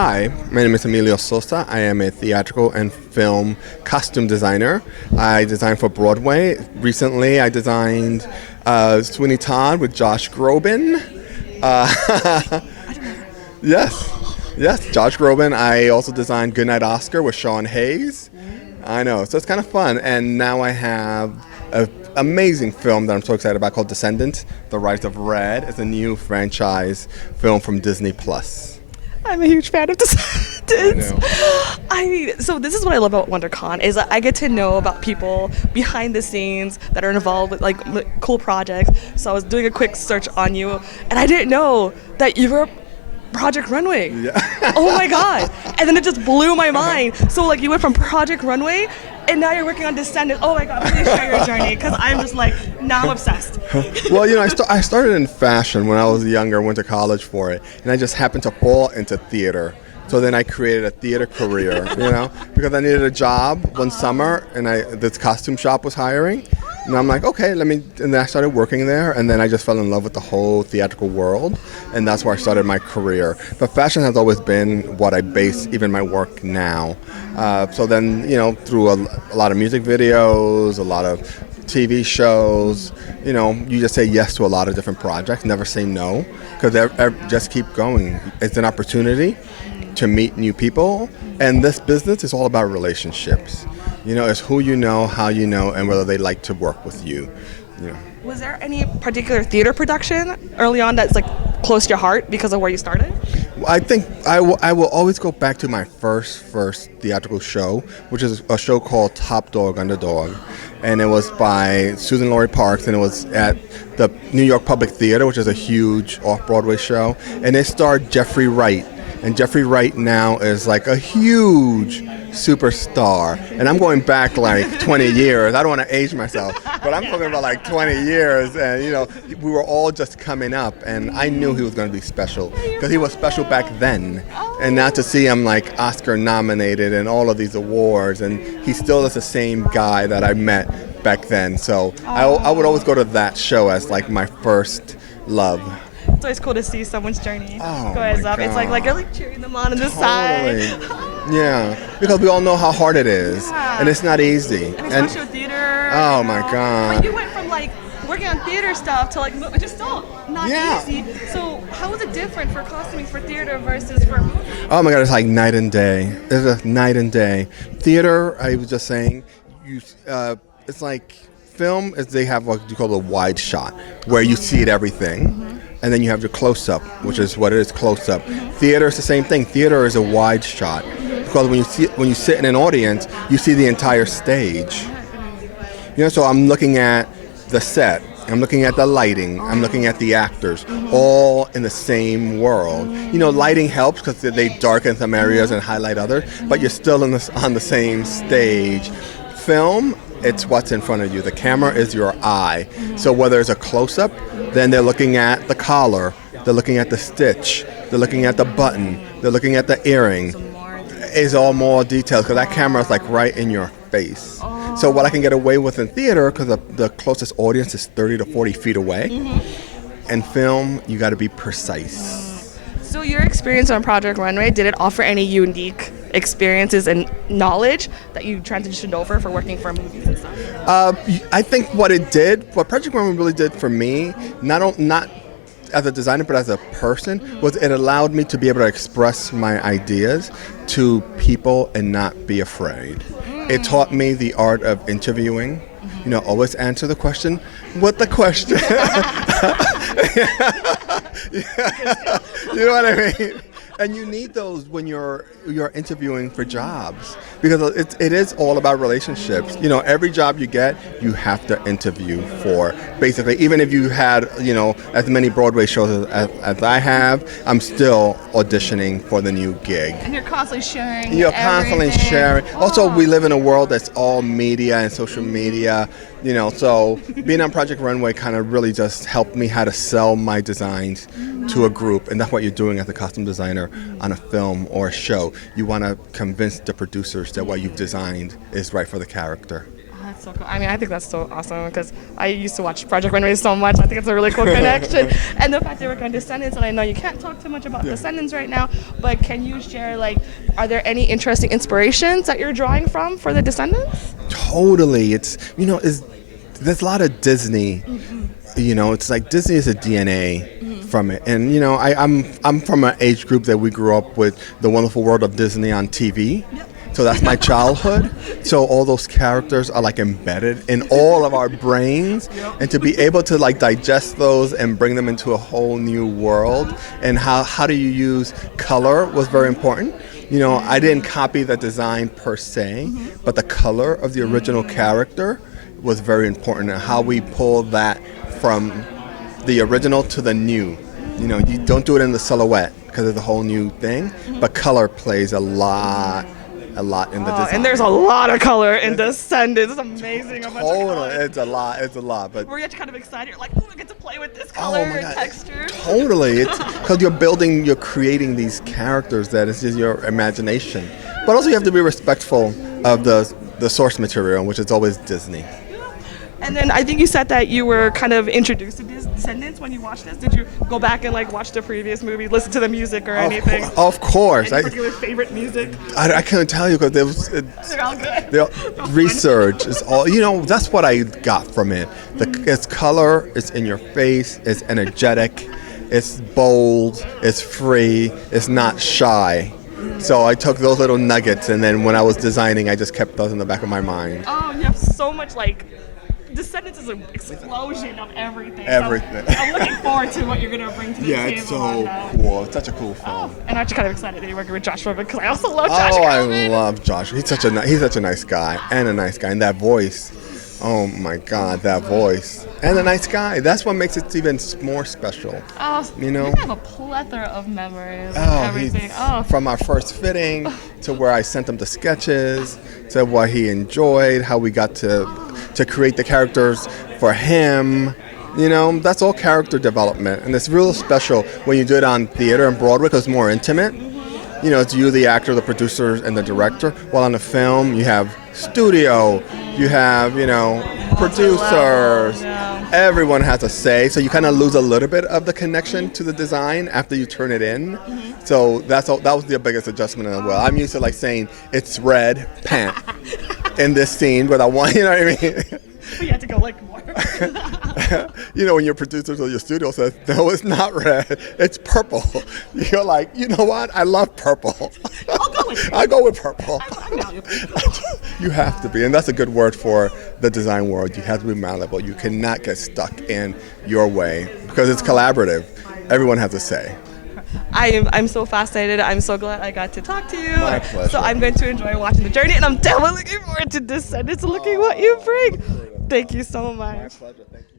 Hi, my name is Emilio Sosa. I am a theatrical and film costume designer. I design for Broadway. Recently, I designed Sweeney Todd with Josh Groban. Yes, yes, Josh Groban. I also designed Goodnight Oscar with Sean Hayes. I know, so it's kind of fun. And now I have an amazing film that I'm so excited about called Descendants: The Rise of Red. It's a new franchise film from Disney Plus. I'm a huge fan of Descendants. I know. So this is what I love about Wondercon is that I get to know about people behind the scenes that are involved with cool projects. So I was doing a quick search on you, and I didn't know that you were Project Runway. Yeah. Oh my God. And then it just blew my mind. So you went from Project Runway and now you're working on Descendants. Oh my God, please share your journey because I'm just now I'm obsessed. Well, I started in fashion when I was younger, went to college for it, and I just happened to fall into theater. So then I created a theater career, because I needed a job one summer and this costume shop was hiring. And I'm like, okay, and then I started working there, and then I just fell in love with the whole theatrical world, and that's where I started my career. But fashion has always been what I base even my work now. So then, through a lot of music videos, a lot of TV shows, you just say yes to a lot of different projects, never say no, because just keep going. It's an opportunity to meet new people, and this business is all about relationships. It's who you know, how you know, and whether they like to work with you. Was there any particular theater production early on that's close to your heart because of where you started? I think I will always go back to my first theatrical show, which is a show called Top Dog Underdog, and it was by Susan Laurie Parks, and it was at the New York Public Theater, which is a huge off-Broadway show, and it starred Jeffrey Wright. And Jeffrey Wright now is a huge superstar. And I'm going back 20 years. I don't want to age myself, but I'm talking about 20 years. And, we were all just coming up. And I knew he was going to be special because he was special back then. And now to see him Oscar nominated and all of these awards. And he still is the same guy that I met back then. So I would always go to that show as my first love. It's always cool to see someone's journey go as up. God. It's you're cheering them on the side. Yeah, because we all know how hard it is, and it's not easy. And especially with theater. Oh my God. But you went from working on theater stuff to just still not easy. So how is it different for costuming for theater versus for movies? Oh my God, it's night and day. It's a night and day. Theater, I was just saying, it's film is they have what you call a wide shot, where you see everything. And then you have your close-up, which is what it is, close-up. Theater is the same thing. Theater is a wide shot because when you sit in an audience, you see the entire stage. So I'm looking at the set, I'm looking at the lighting, I'm looking at the actors, all in the same world. Lighting helps because they darken some areas and highlight others, but you're still on the same stage. Film, it's what's in front of you. The camera is your eye. So whether it's a close-up, then they're looking at the collar, they're looking at the stitch, they're looking at the button, they're looking at the earring. It's all more detailed because that camera is right in your face. So what I can get away with in theater, because the closest audience is 30 to 40 feet away, in film, you got to be precise. So your experience on Project Runway, did it offer any unique experiences and knowledge that you transitioned over for working for movies and stuff? I think what Project Runway really did for me, not as a designer but as a person, was it allowed me to be able to express my ideas to people and not be afraid. It taught me the art of interviewing. Always answer the question, what the question? You know what I mean? And you need those when you're interviewing for jobs, because it is all about relationships. Every job you get, you have to interview for. Basically, even if you had as many Broadway shows as I have, I'm still auditioning for the new gig. And you're constantly sharing. You're constantly sharing. Also, we live in a world that's all media and social media. So being on Project Runway kind of really just helped me how to sell my designs to a group, and that's what you're doing as a costume designer on a film or a show. You want to convince the producers that what you've designed is right for the character. That's so cool. I mean, I think that's so awesome because I used to watch Project Runway so much. I think it's a really cool connection. And the fact they work on Descendants, and I know you can't talk too much about Descendants right now, but can you share, like, are there any interesting inspirations that you're drawing from for the Descendants? Totally. There's a lot of Disney. It's like Disney is a DNA from it. And I'm from an age group that we grew up with The Wonderful World of Disney on TV. So that's my childhood. So all those characters are like embedded in all of our brains, and to be able to like digest those and bring them into a whole new world, and how do you use color was very important. I didn't copy the design per se, but the color of the original character was very important, and how we pull that from the original to the new. You don't do it in the silhouette because it's a whole new thing, but color plays a lot in the design. And there's a lot of color in Descendants. It's amazing. Totally, it's a lot. But were you kind of excited? You're like, oh, I get to play with this color and texture. Totally, it's because you're creating these characters that it's just your imagination. But also you have to be respectful of the source material, which is always Disney. And then I think you said that you were kind of introduced to Descendants when you watched this. Did you go back and like watch the previous movie, listen to the music or anything? Of course. Any particular favorite music? I couldn't tell you because They're all good. Research is all. That's what I got from it. It's color. It's in your face. It's energetic. It's bold. It's free. It's not shy. So I took those little nuggets, and then when I was designing, I just kept those in the back of my mind. Oh, you have so much like. Descendants is an explosion of everything. Everything. So I'm looking forward to what you're going to bring to the table. Yeah, it's so cool. It's such a cool film. And I'm actually kind of excited that you're working with Josh Groban because I also love Josh Groban. I love Josh. He's such a nice guy, and that voice. Oh my God, that voice. And a nice guy. That's what makes it even more special. Oh, you have a plethora of memories. Everything. From our first fitting to where I sent him the sketches, to what he enjoyed, how we got to create the characters for him. That's all character development. And it's real special when you do it on theater and Broadway because it's more intimate. It's you, the actor, the producer, and the director. While on the film, you have studio, you have, producers. Everyone has a say, so you kind of lose a little bit of the connection to the design after you turn it in. So that was the biggest adjustment as well. I'm used to like saying it's red pant in this scene, but I want, you know what I mean? But you had to go like more. When your producers or your studio says, no, it's not red, it's purple. You're like, you know what? I love purple. I'll go with purple. You have to be, and that's a good word for the design world. You have to be malleable. You cannot get stuck in your way because it's collaborative. Everyone has a say. I'm so fascinated. I'm so glad I got to talk to you. My pleasure. So I'm going to enjoy watching the journey, and I'm definitely looking forward to Descendants and looking what you bring. Thank you so much. My pleasure. Thank you.